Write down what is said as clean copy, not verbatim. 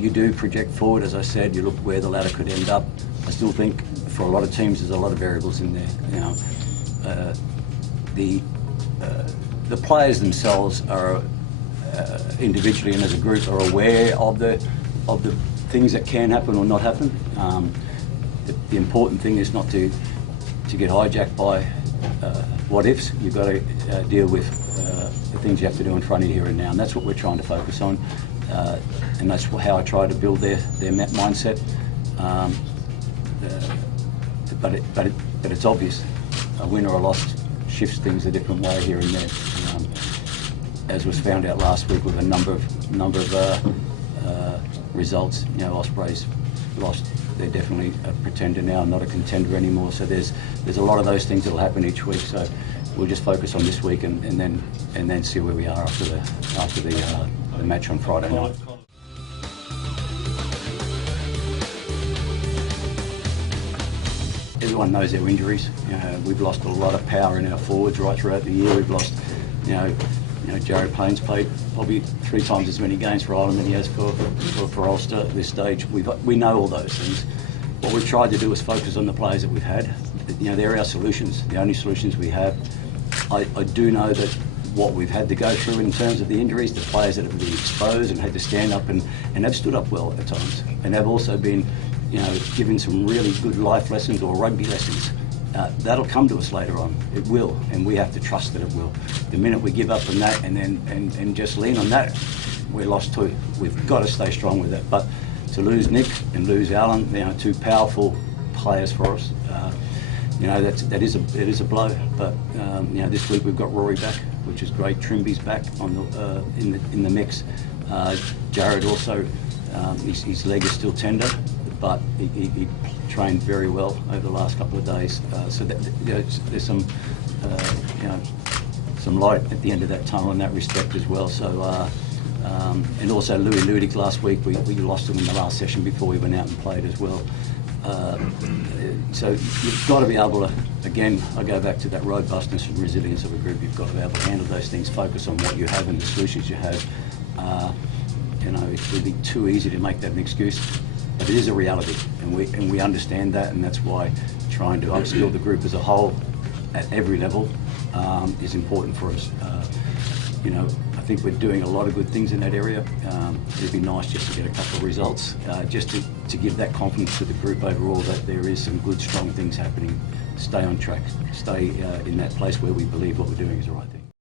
you do project forward, as I said, you look where the ladder could end up. I still think for a lot of teams there's a lot of variables in there. You know, the players themselves are individually and as a group are aware of the things that can happen or not happen. The important thing is not to get hijacked by what ifs. You've got to deal with the things you have to do in front of you here and now, and that's what we're trying to focus on. And that's how I try to build their mindset. But it's obvious. A win or a loss shifts things a different way here and there. As was found out last week with a number of results. You know, Ospreys lost. They're definitely a pretender now, not a contender anymore. So there's a lot of those things that'll happen each week. So we'll just focus on this week and then see where we are after the match on Friday night. Everyone knows their injuries. You know, we've lost a lot of power in our forwards right throughout the year. We've lost, you know, Jared Payne's played probably 3 times as many games for Ireland than he has for Ulster at this stage. We know all those things. What we've tried to do is focus on the players that we've had. You know, they're our solutions, the only solutions we have. I do know that what we've had to go through in terms of the injuries, the players that have been exposed and had to stand up and have stood up well at times, and have also been, you know, given some really good life lessons or rugby lessons. That'll come to us later on. It will, and we have to trust that it will. The minute we give up on that and just lean on that, we're lost too. We've got to stay strong with that. But to lose Nick and lose Alan, you know, 2 powerful players for us, you know, it is a blow. But you know, this week we've got Rory back, which is great. Trimby's back on the in the mix. Jared also, his leg is still tender, but he trained very well over the last couple of days. So that, you know, there's some you know, some light at the end of that tunnel in that respect as well. So and also Louis Ludig last week, we lost him in the last session before we went out and played as well. So you've got to be able to, again, I go back to that robustness and resilience of a group. You've got to be able to handle those things, focus on what you have and the solutions you have. You know, it would be too easy to make that an excuse, but it is a reality, and we understand that, and that's why trying to upskill the group as a whole at every level is important for us. You know, I think we're doing a lot of good things in that area. It'd be nice just to get a couple of results, just to give that confidence to the group overall that there is some good, strong things happening. Stay on track, stay in that place where we believe what we're doing is the right thing.